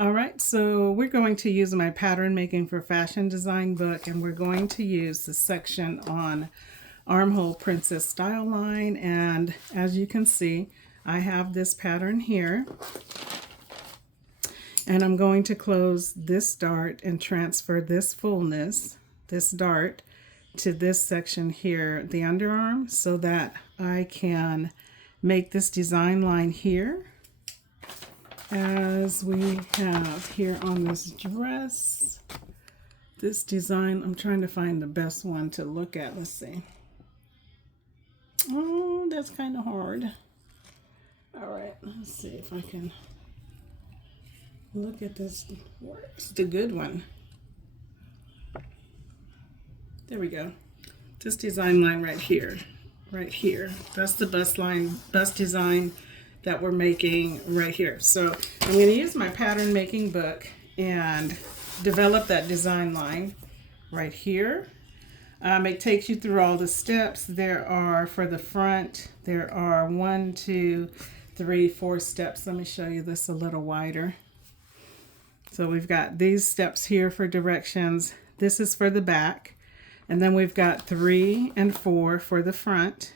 All right, so we're going to use my pattern making for fashion design book, and we're going to use the section on armhole princess style line. And as you can see, I have this pattern here, and I'm going to close this dart and transfer this fullness, this dart, to this section here, the underarm, so that I can make this design line here as we have here on this dress. This design, I'm trying to find the best one to look at. Let's see. Oh, that's kind of hard. All right, let's see if I can look at this. Where's the good one? There we go. This design line right here. Right here. That's the bust line, bust design that we're making right here. So I'm going to use my pattern making book and develop that design line right here. It takes you through all the steps. There are, for the front, there are 1, 2, 3, 4 steps. Let me show you this a little wider. So we've got these steps here for directions. This is for the back. And then we've got 3 and 4 for the front.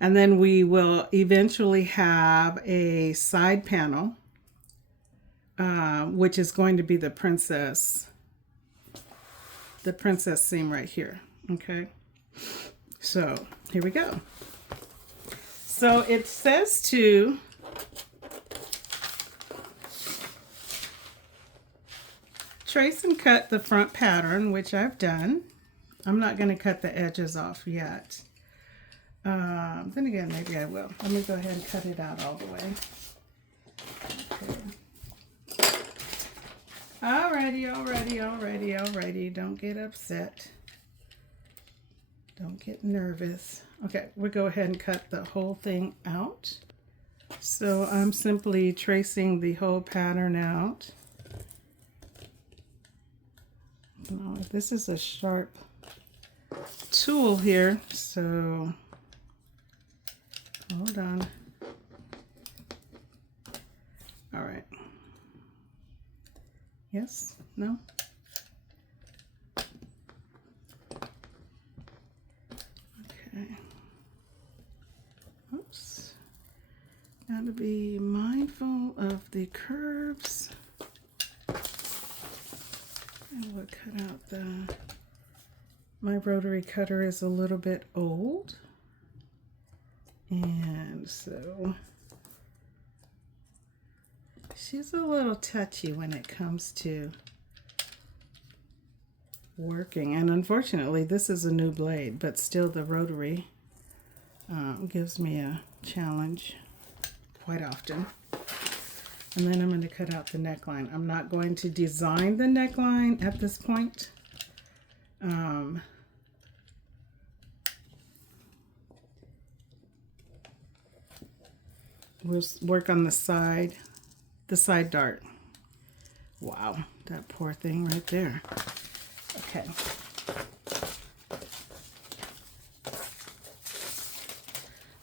And then we will eventually have a side panel, which is going to be the princess seam right here. Okay. So here we go. So it says to trace and cut the front pattern, which I've done. I'm not going to cut the edges off yet. Then again, maybe I will. Let me go ahead and cut it out all the way. Okay. Alrighty. Don't get upset. Don't get nervous. Okay, we'll go ahead and cut the whole thing out. So I'm simply tracing the whole pattern out. Now, this is a sharp tool here, so hold on. All right. Yes? No? Okay. Oops. Got to be mindful of the curves. And we'll cut out my rotary cutter is a little bit old. And so she's a little touchy when it comes to working. And unfortunately, this is a new blade, but still the rotary gives me a challenge quite often. And then I'm going to cut out the neckline. I'm not going to design the neckline at this point. We'll work on the side dart. Wow, that poor thing right there. Okay.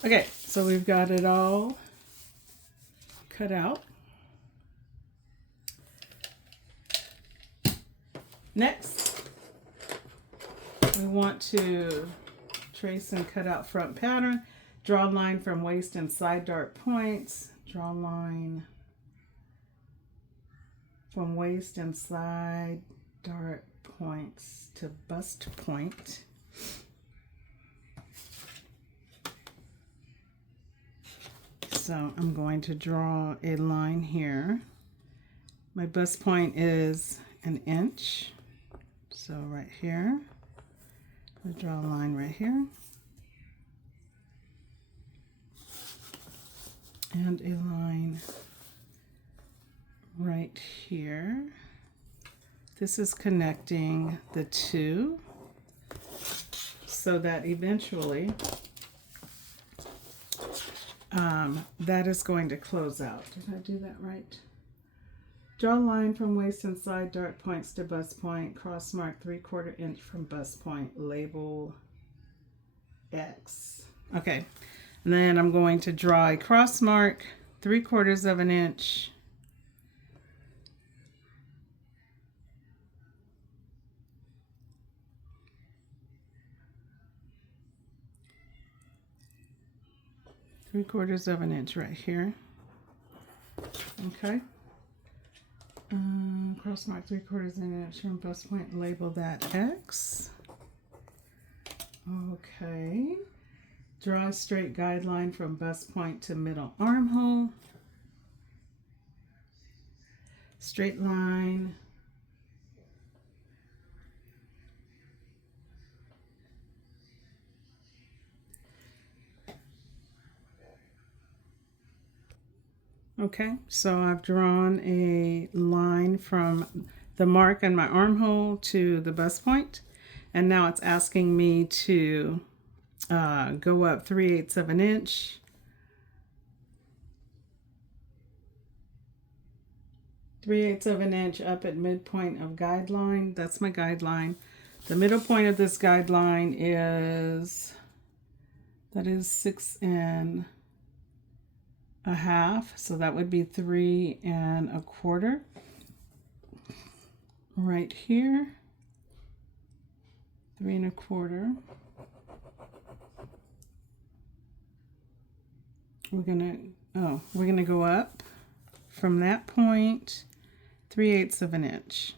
Okay, so we've got it all cut out. Next, we want to trace and cut out front pattern. Draw a line from waist and side dart points. Draw a line from waist and side dart points to bust point. So I'm going to draw a line here. My bust point is 1 inch. So right here, I'll draw a line right here. And a line right here. This is connecting the two so that eventually that is going to close out. Did I do that right? Draw a line from waist and side dart points to bust point. Cross mark 3/4 inch from bust point. Label X. Okay. And then I'm going to draw a cross mark 3/4 of an inch 3/4 of an inch right here. Okay. Cross mark 3/4 of an inch from bust point, label that X. Okay. Draw a straight guideline from bust point to middle armhole. Straight line. Okay, so I've drawn a line from the mark on my armhole to the bust point, and now it's asking me to go up 3/8 of an inch. 3/8 of an inch up at midpoint of guideline. That's my guideline. The middle point of this guideline is, that is 6 1/2, so that would be 3 1/4 right here. 3 1/4. We're gonna go up from that point 3/8 of an inch.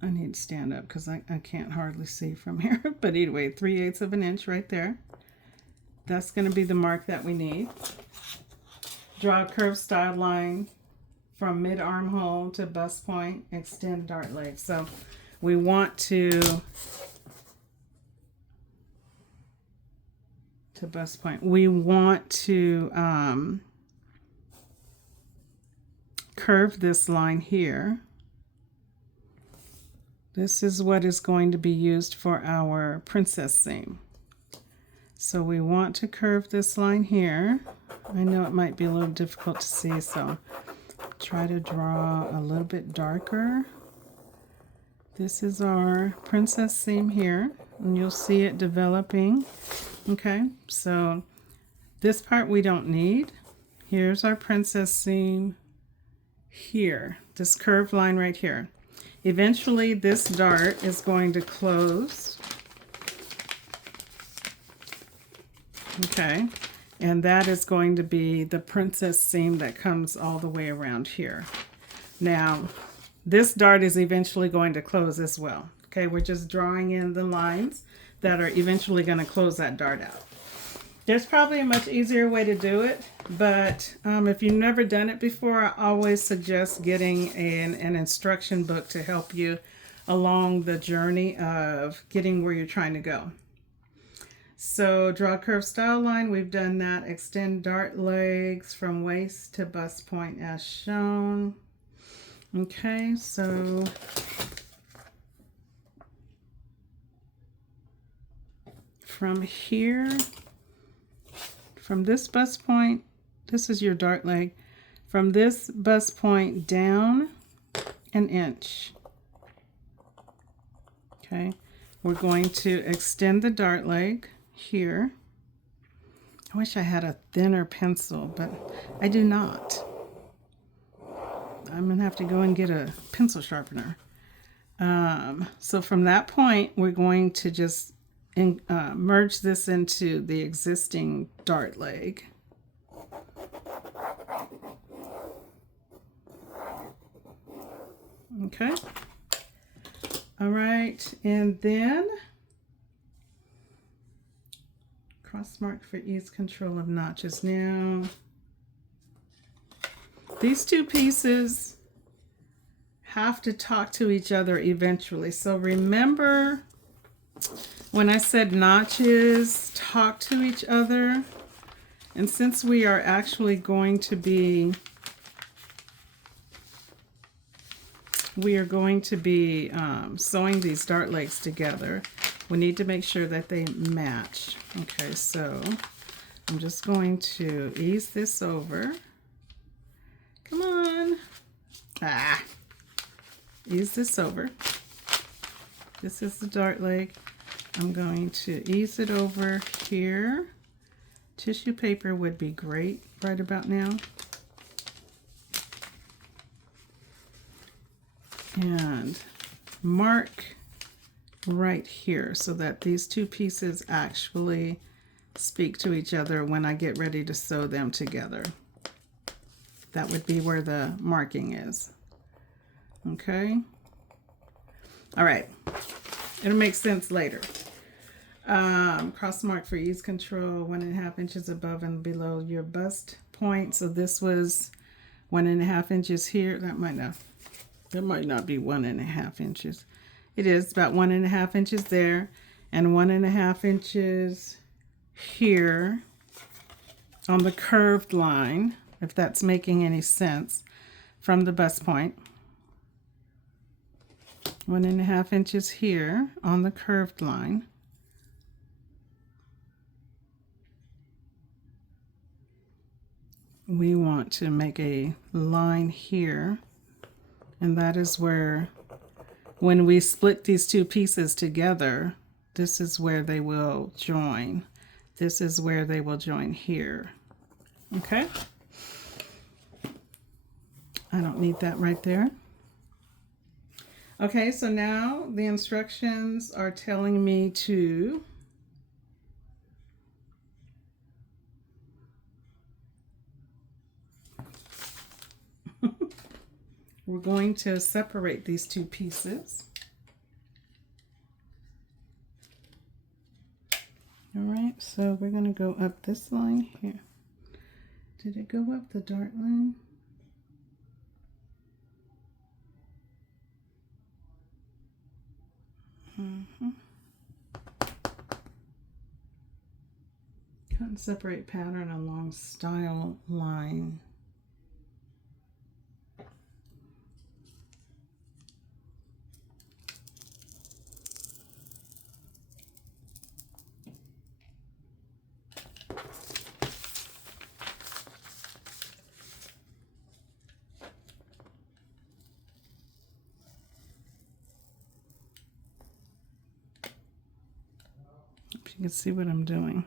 I need to stand up because I can't hardly see from here. But anyway, 3/8 of an inch right there. That's going to be the mark that we need. Draw a curved style line from mid armhole to bust point, extend dart leg. So we want to bust point. We want to curve this line here. This is what is going to be used for our princess seam. So we want to curve this line here. I know it might be a little difficult to see, so try to draw a little bit darker. This is our princess seam here, and you'll see it developing. Okay, so this part we don't need. Here's our princess seam here, this curved line right here. Eventually this dart is going to close. Okay, and that is going to be the princess seam that comes all the way around here. Now, this dart is eventually going to close as well. Okay, we're just drawing in the lines that are eventually going to close that dart out. There's probably a much easier way to do it, but if you've never done it before, I always suggest getting an instruction book to help you along the journey of getting where you're trying to go. So draw a curved style line. We've done that. Extend dart legs from waist to bust point as shown. Okay, so from here, from this bust point, this is your dart leg. From this bust point down an inch. Okay, we're going to extend the dart leg here. I wish I had a thinner pencil, but I do not. I'm gonna have to go and get a pencil sharpener. So from that point, we're going to just merge this into the existing dart leg. Okay. All right, and then cross mark for ease control of notches. Now, these two pieces have to talk to each other eventually. So remember when I said notches talk to each other? And since we are actually going to be sewing these dart legs together, we need to make sure that they match. Okay, so I'm just going to ease this over. Come on. Ease this over. This is the dart leg. I'm going to ease it over here. Tissue paper would be great right about now. And mark right here so that these two pieces actually speak to each other when I get ready to sew them together. That would be where the marking is. Okay. All right. It'll make sense later. Cross mark for ease control, 1.5 inches above and below your bust point. So this was 1.5 inches here. That might not be 1.5 inches. It is about 1.5 inches there and 1.5 inches here on the curved line, if that's making any sense, from the bust point. 1.5 inches here on the curved line. We want to make a line here, and that is where, when we split these two pieces together, this is where they will join. This is where they will join here. Okay? I don't need that right there. Okay, so now the instructions are telling me to we're going to separate these two pieces. All right, so we're going to go up this line here. Did it go up the dart line? Cut and separate pattern along style line. You can see what I'm doing.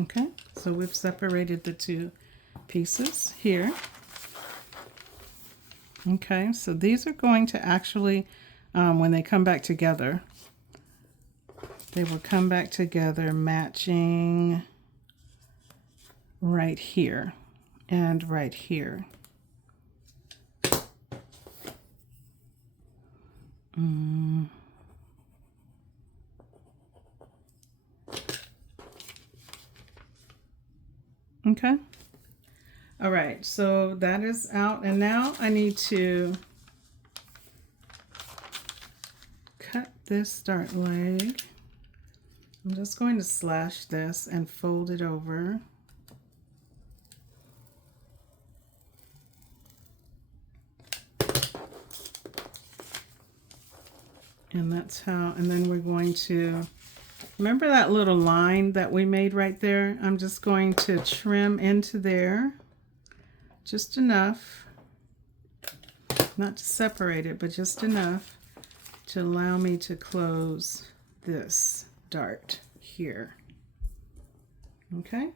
Okay, so we've separated the two pieces here. Okay, so these are going to actually, when they come back together, they will come back together matching right here and right here. Okay. All right, so that is out, and now I need to cut this dart leg. I'm just going to slash this and fold it over. And that's how, and then we're going to, remember that little line that we made right there? I'm just going to trim into there, just enough, not to separate it, but just enough to allow me to close this dart here. Okay?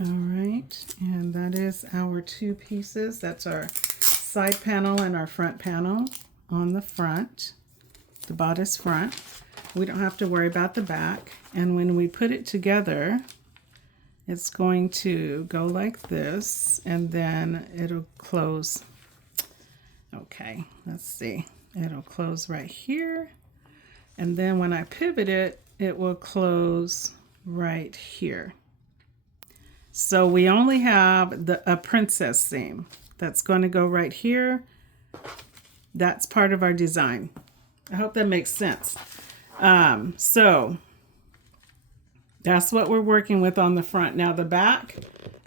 All right, and that is our two pieces. That's our side panel and our front panel on the front, the bodice front. We don't have to worry about the back. And when we put it together, it's going to go like this, and then it'll close. Okay, let's see. It'll close right here. And then when I pivot it, it will close right here. So we only have a princess seam that's going to go right here. That's part of our design. I hope that makes sense. So that's what we're working with on the front. Now the back,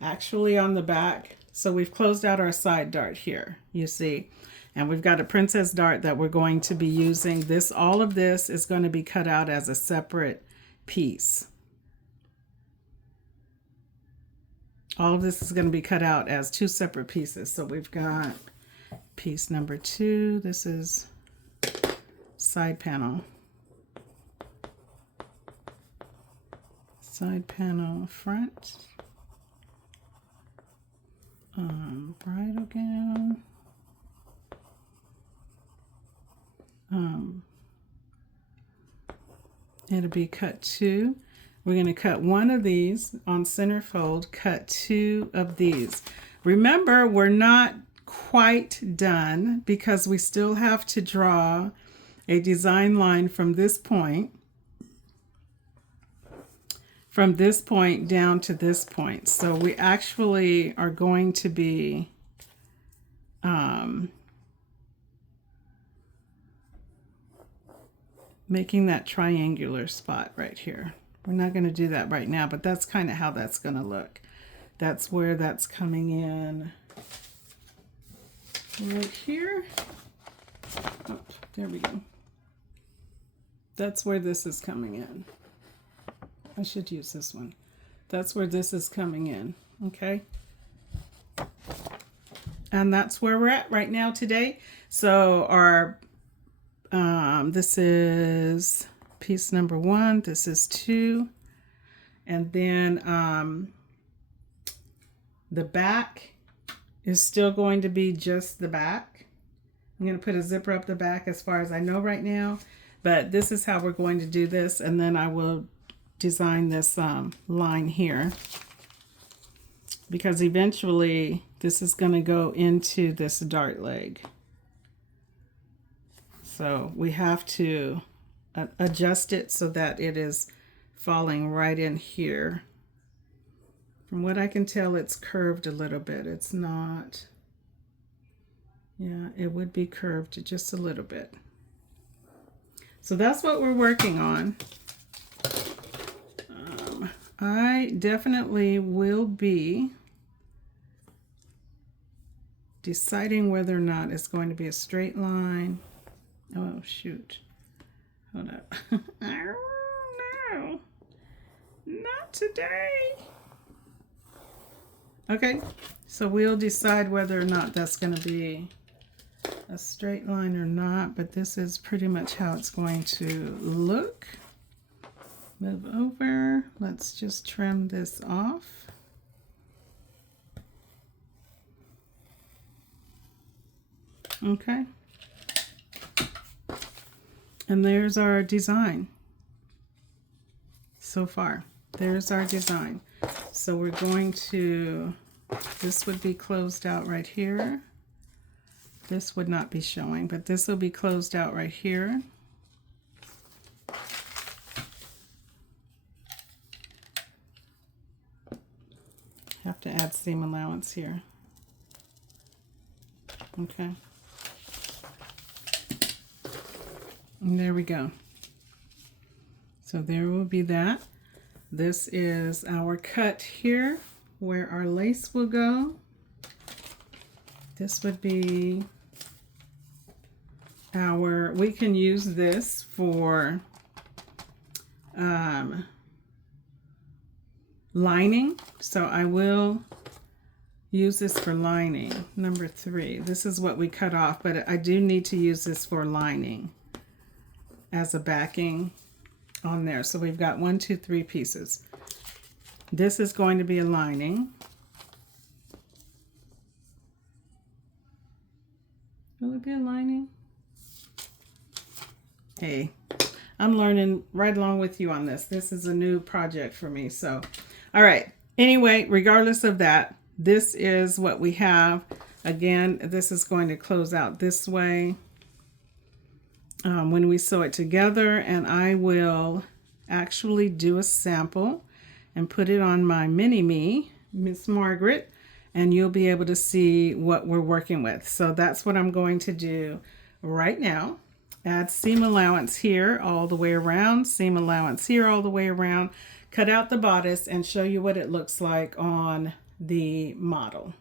actually on the back, so we've closed out our side dart here, you see. And we've got a princess dart that we're going to be using. This, all of this is going to be cut out as a separate piece. All of this is going to be cut out as two separate pieces. So we've got piece number 2. This is side panel. Side panel front. Bridal gown. it'll be cut 2. We're going to cut 1 of these on center fold, cut 2 of these. Remember, we're not quite done because we still have to draw a design line from this point down to this point. So we actually are going to be making that triangular spot right here. We're not going to do that right now, but that's kind of how that's going to look. That's where that's coming in right here. Oh, there we go. That's where this is coming in. I should use this one. That's where this is coming in, okay? And that's where we're at right now today. So our this is piece number 1, this is 2, and then the back is still going to be just the back. I'm going to put a zipper up the back as far as I know right now, but this is how we're going to do this, and then I will design this line here, because eventually this is going to go into this dart leg. So we have to adjust it so that it is falling right in here. From what I can tell, it's curved a little bit. It's not, yeah, it would be curved just a little bit. So that's what we're working on. I definitely will be deciding whether or not it's going to be a straight line. Oh, shoot. Hold up. Oh, no. Not today. Okay, so we'll decide whether or not that's going to be a straight line or not, but this is pretty much how it's going to look. Move over. Let's just trim this off. Okay. And there's our design so far. There's our design. So we're going to, this would be closed out right here. This would not be showing, but this will be closed out right here. Have to add seam allowance here. Okay. And there we go. So there will be that. This is our cut here where our lace will go. This would be our, we can use this for lining. So I will use this for lining. Number 3. This is what we cut off, but I do need to use this for lining as a backing on there. So we've got 1, 2, 3 pieces. This is going to be a lining. Will it be a lining? Hey, I'm learning right along with you on this. This is a new project for me. So, all right. Anyway, regardless of that, this is what we have. Again, this is going to close out this way when we sew it together, and I will actually do a sample and put it on my mini-me, Miss Margaret, and you'll be able to see what we're working with. So that's what I'm going to do right now. Add seam allowance here all the way around, seam allowance here all the way around, cut out the bodice, and show you what it looks like on the model.